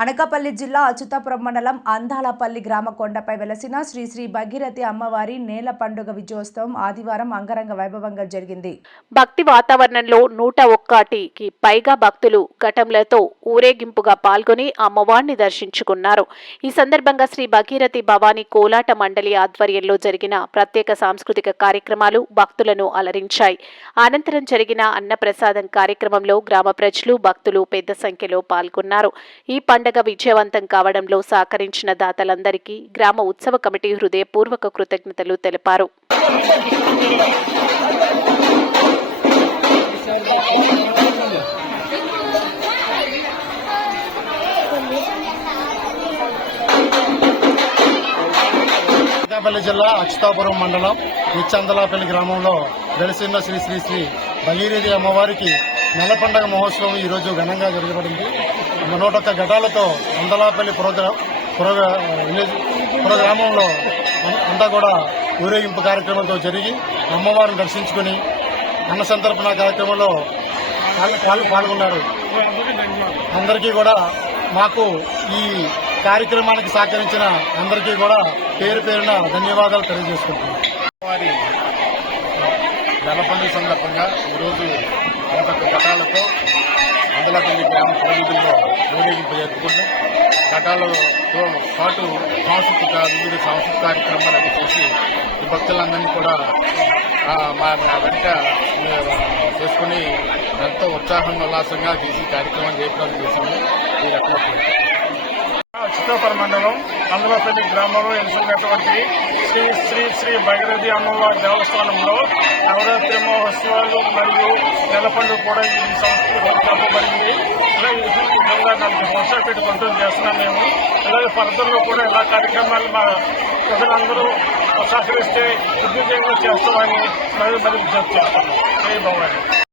అనకాపల్లి జిల్లా అచ్యుతాపురం మండలం అందాలపల్లి గ్రామ కొండపై వెలసిన శ్రీ శ్రీ భగీరథి అమ్మవారి నేల పండుగ విజయోత్సవం ఆదివారం అంగరంగ వైభవంగా జరిగింది. భక్తి వాతావరణంలో నూట ఒక్కటికి పైగా భక్తులు ఘటంలతో ఊరేగింపుగా పాల్గొని అమ్మవారిని దర్శించుకున్నారు. ఈ సందర్భంగా శ్రీ భగీరథి భవానీ కోలాట మండలి ఆధ్వర్యంలో జరిగిన ప్రత్యేక సాంస్కృతిక కార్యక్రమాలు భక్తులను అలరించాయి. అనంతరం జరిగిన అన్నప్రసాదం కార్యక్రమంలో గ్రామ ప్రజలు భక్తులు పెద్ద సంఖ్యలో పాల్గొన్నారు. ఈ పండుగ విజయవంతం కావడంలో సహకరించిన దాతలందరికీ గ్రామ ఉత్సవ కమిటీ హృదయపూర్వక కృతజ్ఞతలు తెలిపారు. అనకాపల్లి జిల్లా అక్షతాపురం మండలం నిచ్చందలాపల్లి గ్రామంలో వెలసిన శ్రీ శ్రీ శ్రీ భగీరథి అమ్మవారికి నెల పండగ మహోత్సవం ఈరోజు ఘనంగా జరగబడింది. నూట ఒక్క ఘటాలతో అందలాపల్లి పురోగ్రా పురోగ విలేజ్ పుర అంతా కూడా ఊరేగింపు కార్యక్రమంతో జరిగి అమ్మవారిని దర్శించుకుని అన్న సంతర్పణ కార్యక్రమంలో పాల్గొన్నారు. అందరికీ కూడా మాకు ఈ కార్యక్రమానికి సహకరించిన అందరికీ కూడా పేరు పేరున ధన్యవాదాలు తెలియజేసుకుంటున్నాను వారి నెలపల్లి సందర్భంగా ఈరోజు నూట అందలపల్లి గ్రామ ప్రజల్లో ఊరేగింపు జరుపుకుంటూ ఘటాలతో పాటు సాంస్కృతిక వివిధ సాంస్కృతిక కార్యక్రమాలను చేసి ఈ భక్తులందరినీ కూడా మా వెంట చేసుకుని ఎంతో ఉత్సాహం ఉల్లాసంగా చేసి కార్యక్రమం చేయడం చేసింది ఈ రకంగా చిత్తోపర మండలం అందులపల్లి గ్రామంలో వెలిసినటువంటి శ్రీ శ్రీ శ్రీ భగీరథి అమ్మవారి దేవస్థానంలో నవరాత్రి మహోత్సవాలు మరియు నెలపండు కూడా ఈ సంస్థ విధంగా నలభై సంవత్సరాలు పెట్టి పంపిణీ చేస్తున్నాం మేము. అలాగే ఫర్దర్లో కూడా ఇలా కార్యక్రమాలు మా ప్రజలందరూ సహకరిస్తే దిగ్విజయంగా చేస్తామని మరి మరి విజ్ఞప్తి చేస్తాము జై భవాని.